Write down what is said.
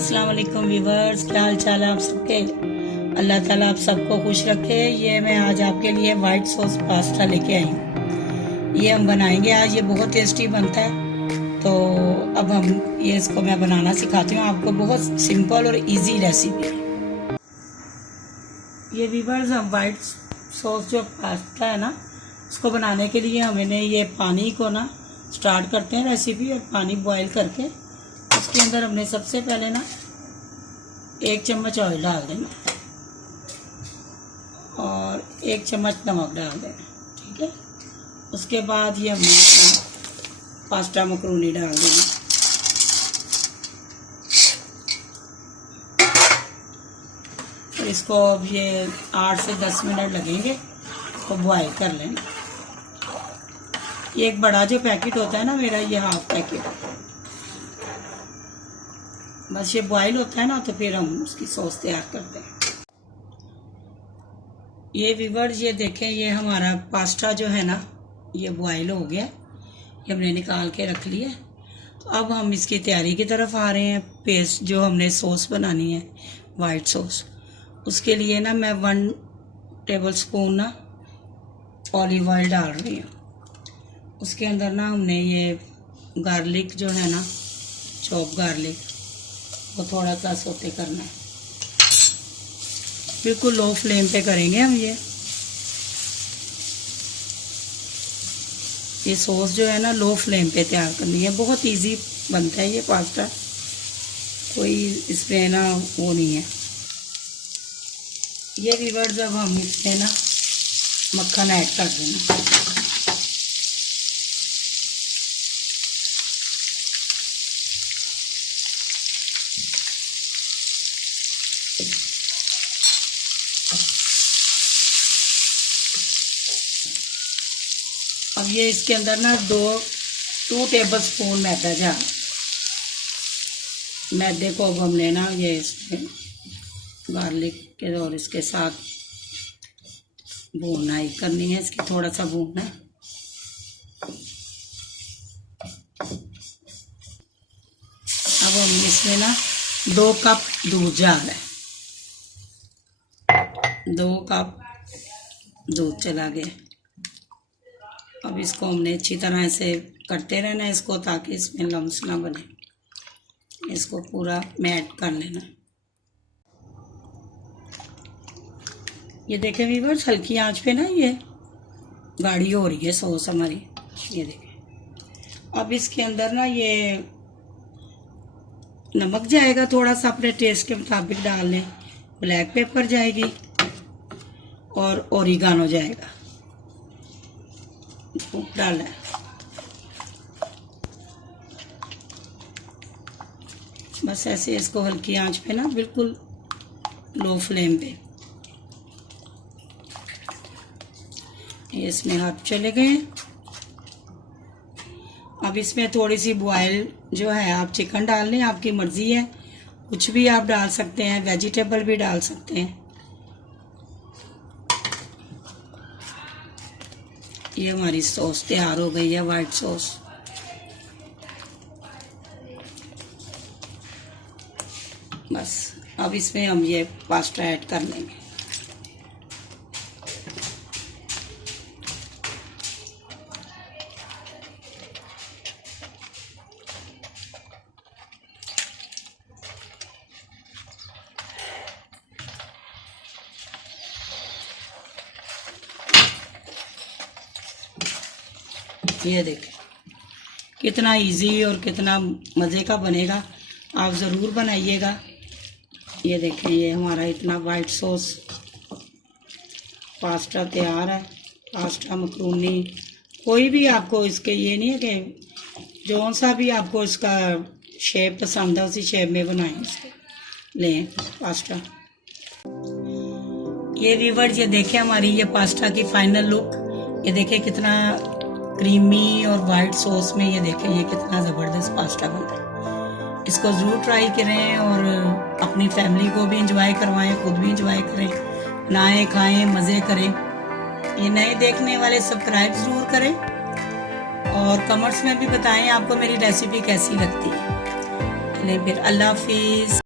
अस्सलाम वालेकुम व्यूवर्स, क्या हाल चाल है आप सबके। अल्लाह ताला आप सबको खुश रखे। ये मैं आज आपके लिए वाइट सॉस पास्ता लेके आई हूँ। ये हम बनाएंगे आज। ये बहुत टेस्टी बनता है। तो अब हम इसको मैं बनाना सिखाती हूँ आपको। बहुत सिंपल और इजी रेसिपी है ये व्यूवर्स। हम वाइट सॉस जो पास्ता है ना, उसको बनाने के लिए हमने ये पानी को ना स्टार्ट करते हैं रेसिपी। और पानी बॉईल करके उसके अंदर हमने सबसे पहले ना 1 चम्मच ऑयल डाल देना और 1 चम्मच नमक डाल देना, ठीक है। उसके बाद ये हमने अपना पास्ता मकरूनी डाल देना। और इसको अब ये 8 से 10 मिनट लगेंगे तो बॉईल कर लेंगे। ये एक बड़ा जो पैकेट होता है ना मेरा, ये हाफ पैकेट, बस ये बॉईल होता है ना तो फिर हम उसकी सॉस तैयार करते हैं। ये व्यूअर्स ये देखें, ये हमारा पास्ता जो है ना ये बॉईल हो गया। ये हमने निकाल के रख लिया। तो अब हम इसकी तैयारी की तरफ आ रहे हैं। पेस्ट जो हमने सॉस बनानी है वाइट सॉस, उसके लिए ना मैं 1 टेबल स्पून ना ऑलिव ऑयल डाल रही हूँ। उसके अंदर ना हमने ये गार्लिक जो है ना, चॉप गार्लिक, वो थोड़ा सा सोते करना है। बिल्कुल लो फ्लेम पे करेंगे हम। ये सॉस जो है ना लो फ्लेम पे तैयार करनी है। बहुत इजी बनता है ये पास्ता, कोई इसमें ना वो नहीं है। ये व्यूअर्स अब हम इसमें ना मक्खन ऐड कर देना। अब ये इसके अंदर ना 2 टेबल स्पून मैदा जा, मैदे को अब हमने ना ये इसमें गार्लिक के और इसके साथ भूनना ही करनी है। इसकी थोड़ा सा भूनना है। अब हम इसमें ना 2 कप दूध जा रहा है। 2 कप दूध चला गया। अब इसको हमने अच्छी तरह से करते रहना है इसको, ताकि इसमें लम्स ना बने। इसको पूरा मैट कर लेना। ये देखें व्यूअर्स, हल्की आंच पे ना ये गाढ़ी हो रही है सॉस हमारी। ये देखें। अब इसके अंदर ना ये नमक जाएगा, थोड़ा सा अपने टेस्ट के मुताबिक डाल लें। ब्लैक पेपर जाएगी और ओरिगानो जाएगा, डालना है। बस ऐसे इसको हल्की आंच पे ना, बिल्कुल लो फ्लेम पे। ये इसमें हाथ चले गए। अब इसमें थोड़ी सी बॉयल जो है, आप चिकन डाल लें, आपकी मर्जी है। कुछ भी आप डाल सकते हैं, वेजिटेबल भी डाल सकते हैं। ये हमारी सॉस तैयार हो गई है, वाइट सॉस। बस अब इसमें हम ये पास्ता ऐड कर लेंगे। ये देखें कितना इजी और कितना मज़े का बनेगा। आप ज़रूर बनाइएगा। ये देखें, ये हमारा इतना वाइट सॉस पास्ता तैयार है। पास्ता मकरूनी, कोई भी आपको इसके ये नहीं है कि जो सा भी आपको इसका शेप पसंद है उसी शेप में बनाएं इसको। लें पास्ता। ये व्यूअर्स ये देखें हमारी ये पास्ता की फाइनल लुक। ये देखें कितना क्रीमी और वाइट सॉस में। ये देखें ये कितना ज़बरदस्त पास्ता बना है। इसको ज़रूर ट्राई करें और अपनी फैमिली को भी इंजॉय करवाएं, खुद भी इंजॉय करें, बनाएं, खाएं, मज़े करें। ये नए देखने वाले सब्सक्राइब ज़रूर करें और कमेंट्स में भी बताएं आपको मेरी रेसिपी कैसी लगती है। चलें फिर, अल्लाह हाफिज़।